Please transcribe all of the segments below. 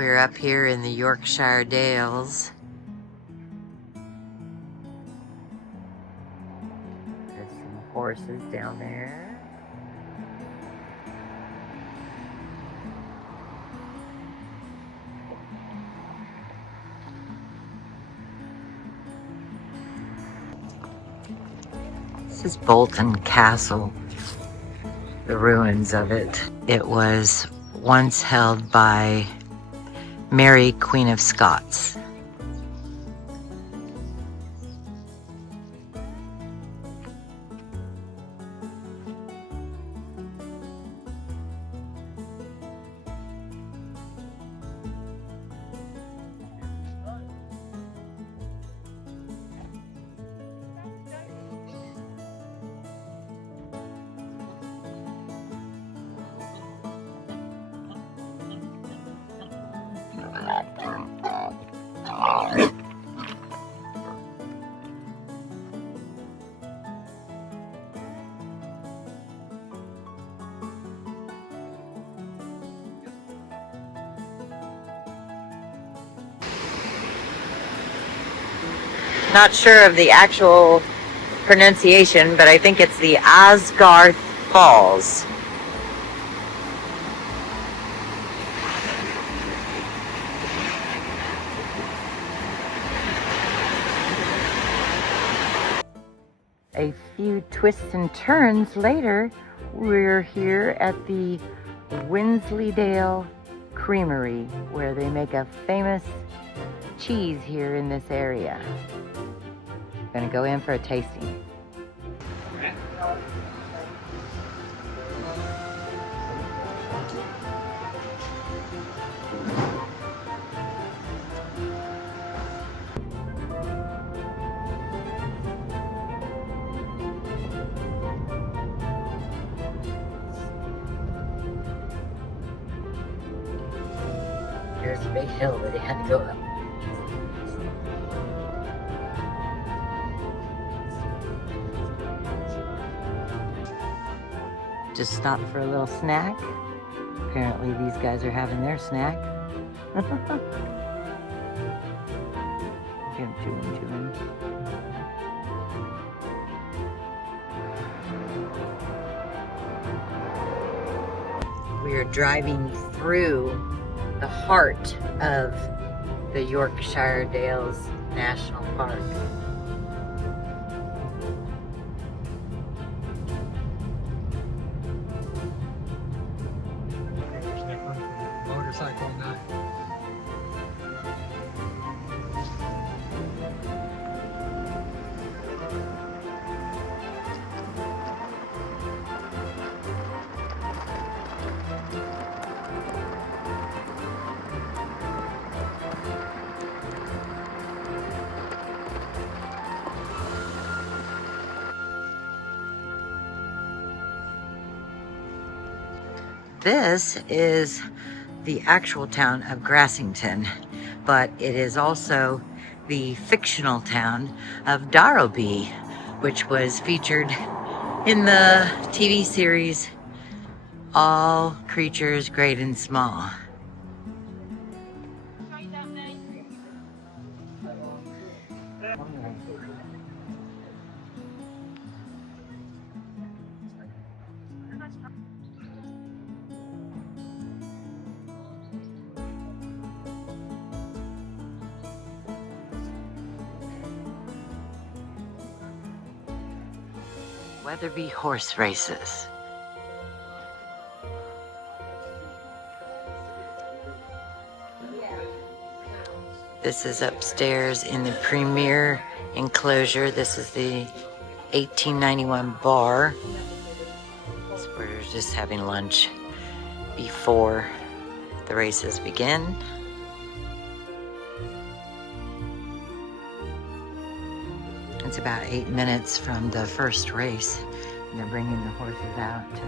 We're up here in the Yorkshire Dales. There's some horses down there. This is Bolton Castle, the ruins of it. It was once held by Mary, Queen of Scots. Not sure of the actual pronunciation, but I think it's the Asgarth Falls. A few twists and turns later, we're here at the Wensleydale Creamery, where they make a famous cheese here in this area. Gonna go in for a tasting. There's a big hill that they had to go up. Just stopped for a little snack. Apparently these guys are having their snack. Give chewing. We are driving through the heart of the Yorkshire Dales National Park. Motorcycle night. This is the actual town of Grassington, but it is also the fictional town of Wetherby, which was featured in the TV series All Creatures Great and Small. Wetherby horse races. This is upstairs in the premier enclosure. This is the 1891 bar. So we're just having lunch before the races begin. It's about 8 minutes from the first race, and they're bringing the horses out to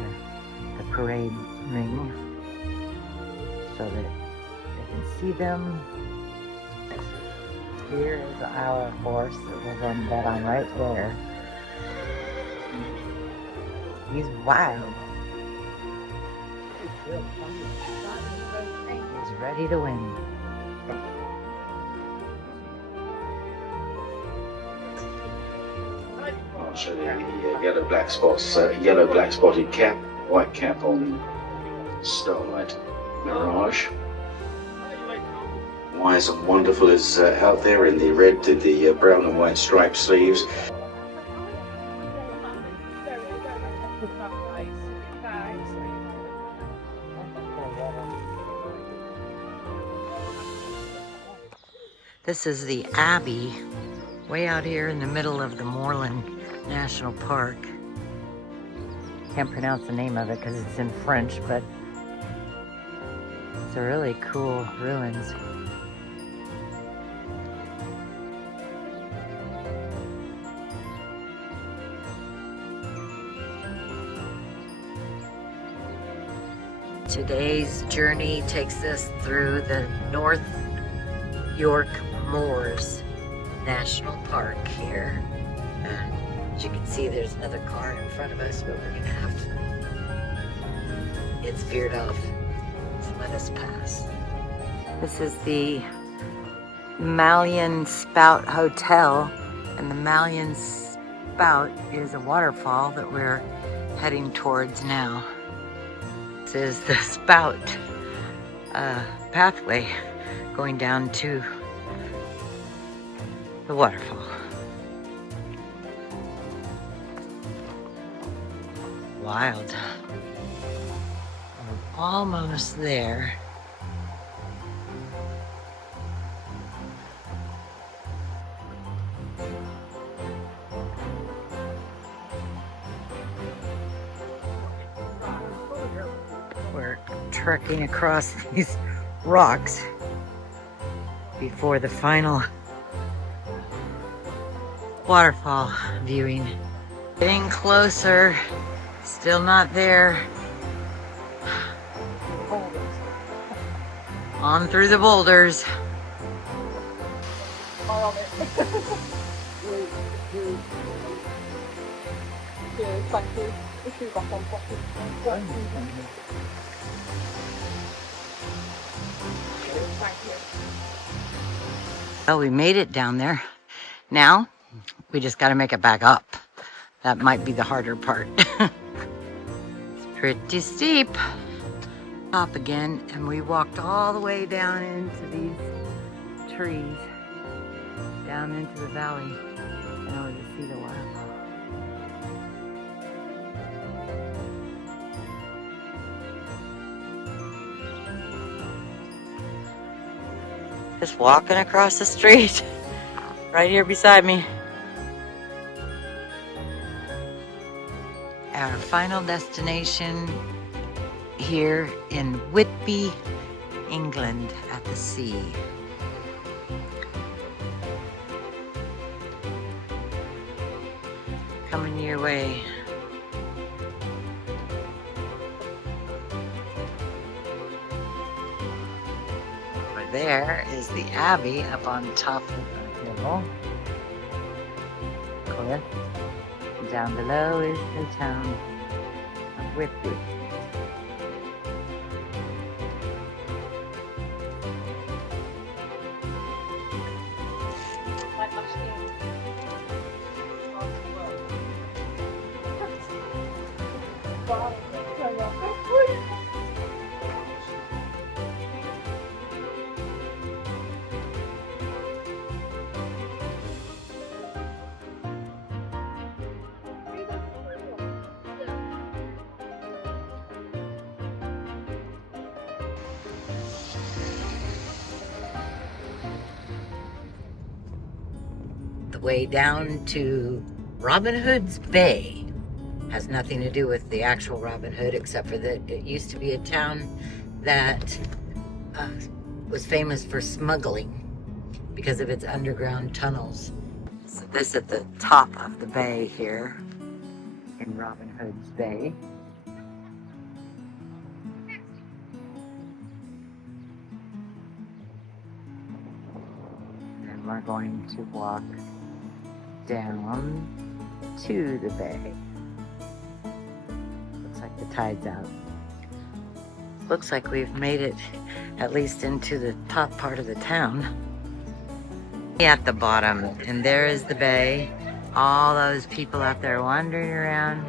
the parade ring so that they can see them. Here is our horse that we're going to bet on right there. He's wild. He's ready to win. I'll show you the yellow black spots, yellow black spotted cap, white cap on Starlight Mirage. Wise and Wonderful is out there in the red, the brown and white striped sleeves. This is the Abbey, way out here in the middle of the Moorland National Park. Can't pronounce the name of it because it's in French, but it's a really cool ruins. Today's journey takes us through the North York Moors National Park here. As you can see, there's another car in front of us, but we're gonna have to, it's veered off, so let us pass. This is the Malyon Spout Hotel, and the Malyon Spout is a waterfall that we're heading towards now. This is the Spout pathway going down to the waterfall. Wild. We're almost there. We're trekking across these rocks before the final waterfall viewing. Getting closer, still not there. On through the boulders. Well, we made it down there. Now, we just got to make it back up. That might be the harder part. It's pretty steep. Up again, and we walked all the way down into these trees, down into the valley, in order to see the waterfall. Just walking across the street, right here beside me. Our final destination here in Whitby, England, at the sea. Coming your way. Over there is the Abbey up on top of the hill. Cliff. Down below is the town of Whitby. The way down to Robin Hood's Bay has nothing to do with the actual Robin Hood, except for that it used to be a town that was famous for smuggling because of its underground tunnels. So this is at the top of the bay here in Robin Hood's Bay. And we're going to walk down to the bay. Looks like the tide's out. looks like we've made it at least into the top part of the town. At the bottom, and there is the bay. All those people out there wandering around.